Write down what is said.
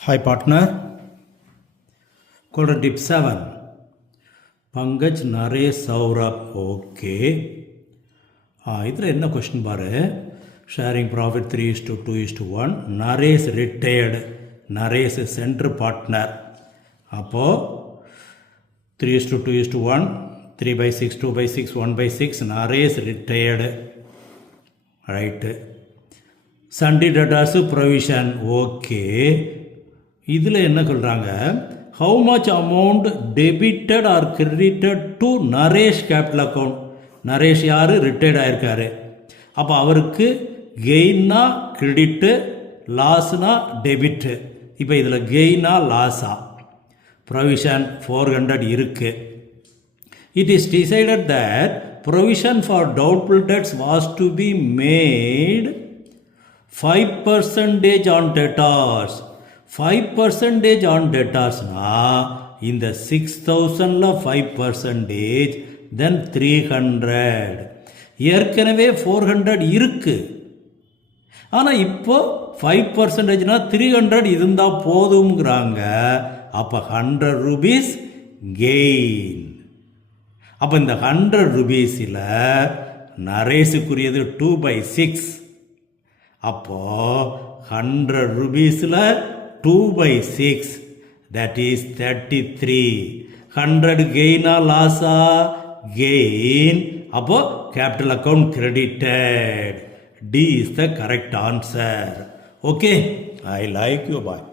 Hi partner. Call tip 7. Pankaj Naresh Saurabh. Okay. இதில் என்ன question பாரு. Sharing profit 3:2:1. Naresh retired. Naresh சென்ட்ரு பார்ட்னர். அப்போது 3:2:1, 3/6, 2/6, 1/6. Naresh retired. Right. Sundry debtors provision. Okay. இதில் என்ன சொல்கிறாங்க, how much amount debited or credited to Naresh capital account. Naresh யார்? Retired ஆகிருக்காரு. அப்போ அவருக்கு கெயின்னா கிரெடிட்டு, லாஸ்னா டெபிட்டு. இப்போ இதில் கெயினா லாஸா? ப்ரொவிஷன் 400 இருக்குது. It is decided that provision for doubtful debts was to be made 5% on debtors. 5% ஆன் டெட்டார்ஸ்னா இந்த 6000ல் 5%, தென் 300. ஏற்கனவே 400 இருக்கு. ஆனால் இப்போ 5%னா 300 இருந்தால் போதுங்கிறாங்க. அப்போ 100 rupees கெயின். அப்போ இந்த 100 rupeesல நரேஷுக்குரியது 2/6. அப்போது 100 rupeesல 2/6, that is 33. 100 கெயினா லாஸா? கெயின். அப்போ capital account credited. D is the correct answer. Okay, I like you. Bye.